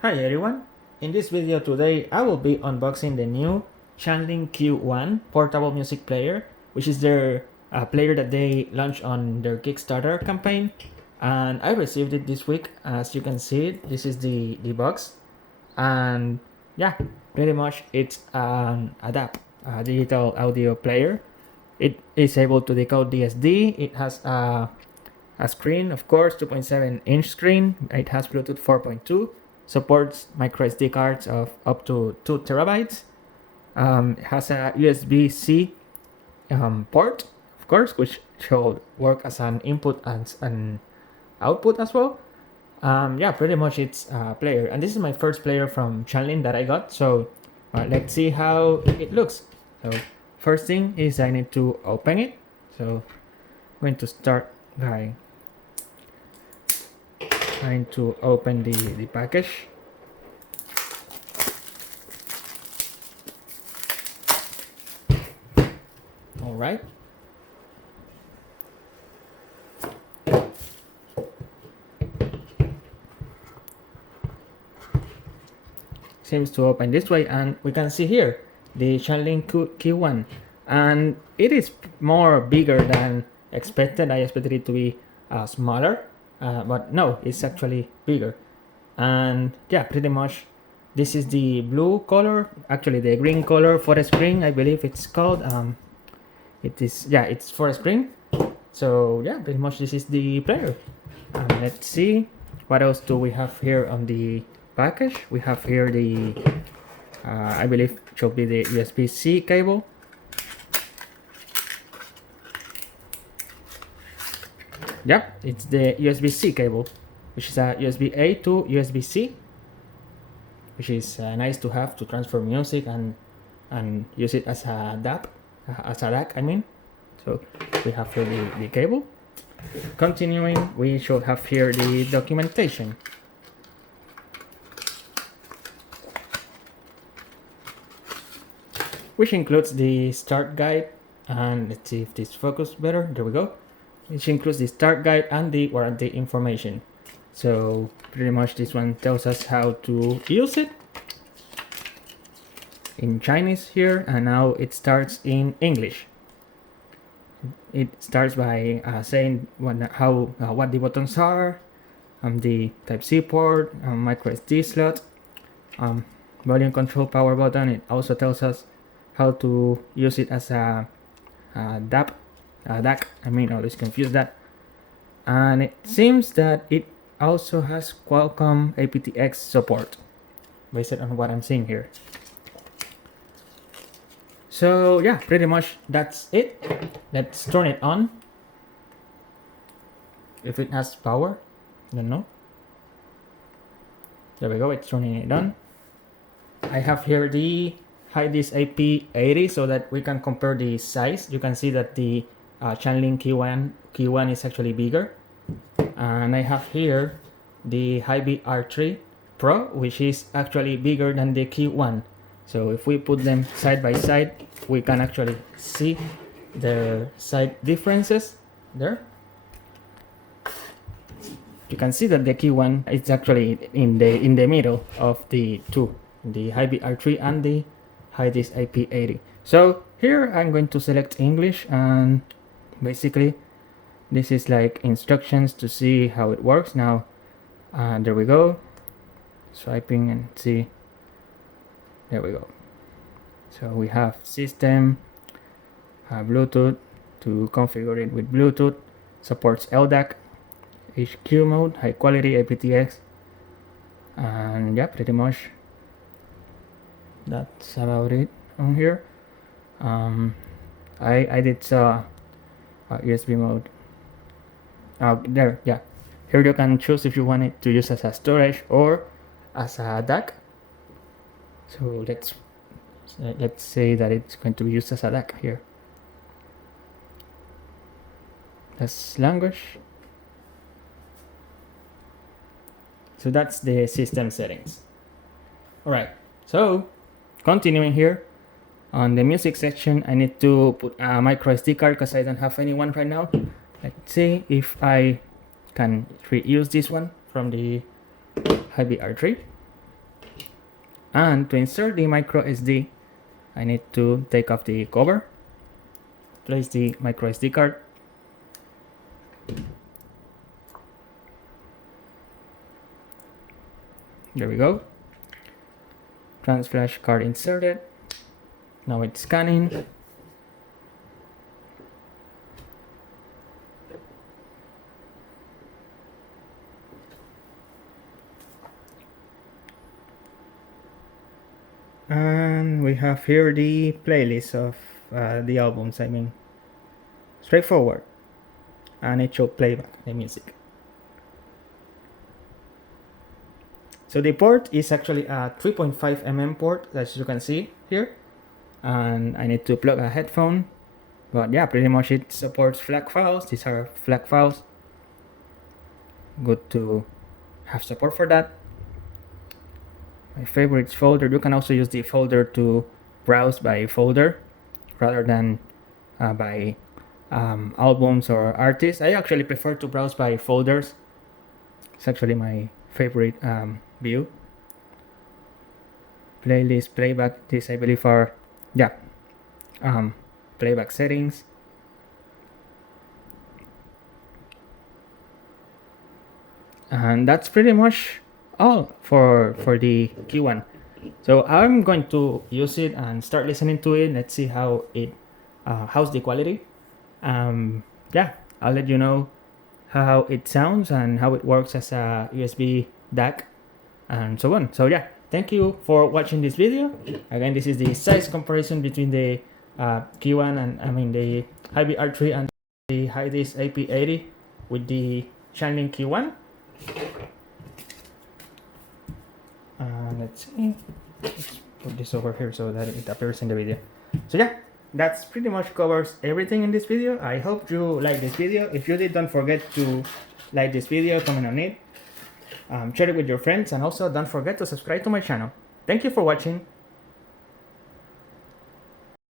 Hi everyone, in this video today I will be unboxing the new Shanling Q1 portable music player, which is their player that they launched on their Kickstarter campaign, and I received it this week. As you can see, this is the box, and yeah, pretty much it's a DAP, a digital audio player. It is able to decode DSD. It has a screen, of course, 2.7-inch screen. It has Bluetooth 4.2, supports microSD cards of up to 2 terabytes. It has a USB-C port, of course, which should work as an input and an output as well. Yeah, pretty much it's a player. And this is my first player from Shanling that I got. So let's see how it looks. So first thing is I need to open it. So I'm going to start by trying to open the package. All right. Seems to open this way, and we can see here the Shanling Q1, and it is more bigger than expected. I expected it to be smaller, but no, it's actually bigger. And yeah, pretty much this is the blue color, actually the green color for a spring, I believe it's called. It is, yeah, it's for a spring. So yeah, pretty much this is the player. Let's see what else do we have here on the package. We have here the I believe should be the USB-C cable. Yeah, it's the USB-C cable, which is a USB-A to USB-C, which is nice to have to transfer music and use it as a DAP, as a DAC, I mean. So we have here the cable. Continuing, we should have here the documentation. Which includes the start guide, and let's see if this focuses better, there we go. Which includes the start guide and the warranty information. So pretty much this one tells us how to use it in Chinese here, and now it starts in English. It starts by saying what the buttons are, the Type-C port, microSD slot, volume control power button. It also tells us how to use it as a DAP, DAC. I mean, always confuse that. And it seems that it also has Qualcomm aptX support, based on what I'm seeing here. So yeah, pretty much that's it. Let's turn it on. If it has power, I don't know. There we go, it's turning it on. I have here the Hidizs AP80 so that we can compare the size. You can see that the Shanling Q1 is actually bigger. And I have here the Hiby R3 Pro, which is actually bigger than the Q1. So if we put them side by side, we can actually see the side differences there. You can see that the Q1 is actually in the middle of the two, the Hiby R3 and the Hidizs AP80. So here I'm going to select English, and basically this is like instructions to see how it works. Now there we go, swiping and see. There we go. So we have system, Bluetooth to configure it with Bluetooth, supports LDAC, HQ mode, high quality aptX, and yeah, pretty much that's about it on here. I did USB mode. There, yeah. Here you can choose if you want it to use as a storage or as a DAC. So let's say that it's going to be used as a DAC here. That's language. So that's the system settings. Alright, so continuing here on the music section, I need to put a microSD card because I don't have any one right now. Let's see if I can reuse this one from the Hiby R3. And to insert the micro SD, I need to take off the cover, place the micro SD card, there we go, transflash card inserted. Now it's scanning. And we have here the playlist of the albums, I mean, straightforward. And it should play back the music. So the port is actually a 3.5 mm port, as you can see here. And I need to plug a headphone. But yeah, pretty much it supports FLAC files. These are FLAC files. Good to have support for that. My favorites folder, you can also use the folder to browse by folder rather than by albums or artists. I actually prefer to browse by folders. It's actually my favorite view. Playlist, playback, this I believe are, yeah, playback settings. And that's pretty much all for the Q1. So I'm going to use it and start listening to it. Let's see how it how's the quality. Yeah, I'll let you know how it sounds and how it works as a USB DAC and so on. So yeah, thank you for watching this video. Again, this is the size comparison between the Q1 and the Hiby R3 and the Hidizs AP80 with the Shanling Q1. Let's see, let's put this over here so that it appears in the video. So yeah, that's pretty much covers everything in this video. I hope you like this video. If you did, don't forget to like this video, comment on it, share it with your friends, and also don't forget to subscribe to my channel. Thank you for watching.